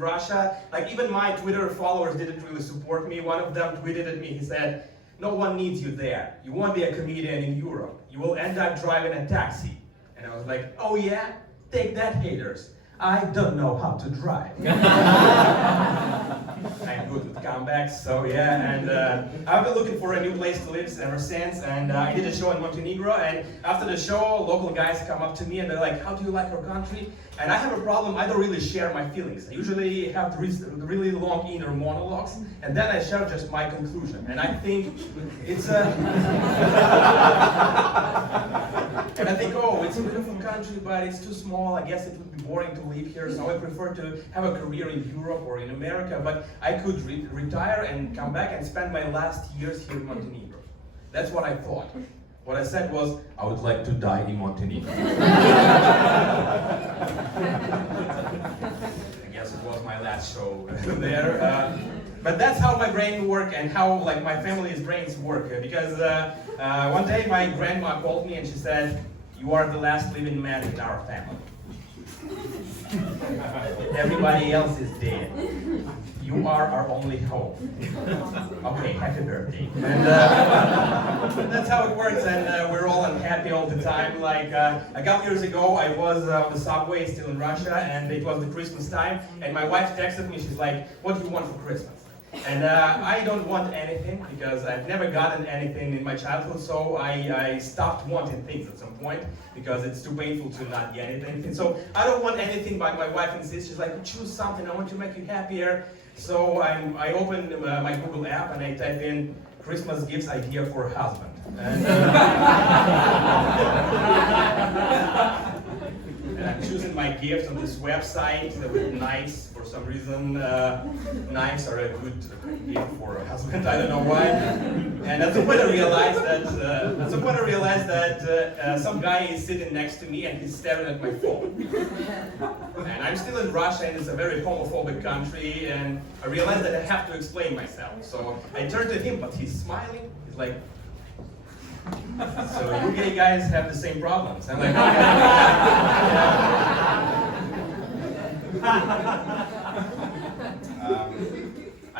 Russia. Like even my Twitter followers didn't really support me. One of them tweeted at me, he said, "No one needs you there. You won't be a comedian in Europe. You will end up driving a taxi." And I was like, "Oh yeah? Take that, haters. I don't know how to drive." I'm good with comebacks, so yeah, and I've been looking for a new place to live ever since, and I did a show in Montenegro, and after the show, local guys come up to me and they're like, "How do you like our country?" And I have a problem, I don't really share my feelings. I usually have really long inner monologues, and then I share just my conclusion, and I think it's and I think, oh, it's a beautiful country, but it's too small. I guess it would be boring to live here, so I prefer to have a career in Europe or in America, but I could retire and come back and spend my last years here in Montenegro. That's what I thought. What I said was, I would like to die in Montenegro. I guess it was my last show there. But that's how my brain works and how like my family's brains work. Because one day my grandma called me and she said, "You are the last living man in our family. Everybody else is dead. You are our only hope." Okay, happy birthday. And that's how it works, and we're all unhappy all the time. Like a couple years ago, I was on the subway still in Russia, and it was the Christmas time, and my wife texted me, she's like, "What do you want for Christmas?" And I don't want anything, because I've never gotten anything in my childhood, so I stopped wanting things at some point, because it's too painful to not get anything. So I don't want anything, but my wife insists, she's like, "Choose something, I want to make you happier." So I opened my Google app and I type in Christmas gifts idea for husband. And, and I'm choosing my gift on this website with knives. For some reason, knives are a good gift for a husband. I don't know why. And at the point I realized that some guy is sitting next to me and he's staring at my phone. And I'm still in Russia, and it's a very homophobic country, and I realized that I have to explain myself. So I turned to him, but he's smiling. He's like, "So you gay guys have the same problems?" I'm like,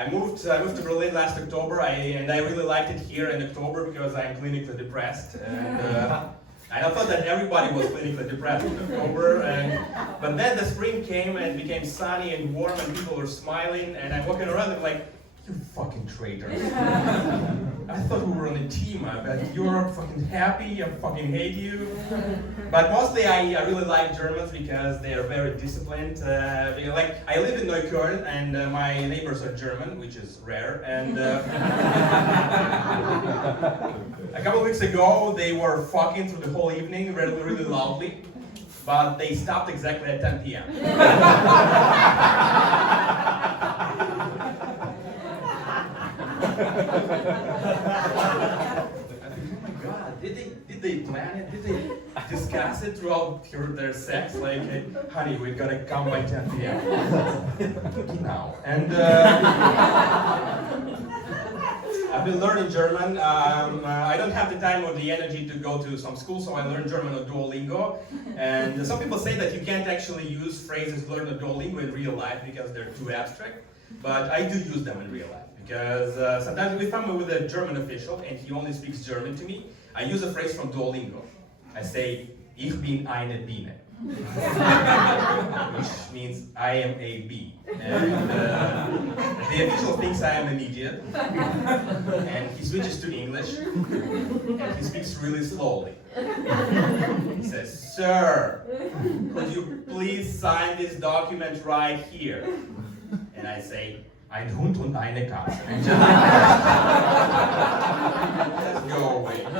I moved to Berlin last October, and I really liked it here in October because I'm clinically depressed. And I thought that everybody was clinically depressed in October, but then the spring came and it became sunny and warm and people were smiling, and I'm walking around and like, "You fucking traitors. I thought we were on a team, but you're fucking happy, I fucking hate you." But mostly I really like Germans because they are very disciplined. Like I live in Neukölln and my neighbors are German, which is rare. And a couple of weeks ago they were fucking through the whole evening really, really loudly, but they stopped exactly at 10 p.m. I think, oh my God, did they plan it? Did they discuss it throughout their sex? Like, "Hey, honey, we gotta come by 10 p.m. now." And I've been learning German. I don't have the time or the energy to go to some school, so I learned German on Duolingo. And some people say that you can't actually use phrases learned on Duolingo in real life because they're too abstract. But I do use them in real life. Because sometimes if I'm with a German official and he only speaks German to me, I use a phrase from Duolingo. I say, "Ich bin eine Biene," which means I am a bee. And the official thinks I am an idiot. And he switches to English, and he speaks really slowly. He says, "Sir, could you please sign this document right here?" And I say, "Ein Hund und eine Katze." Just go away.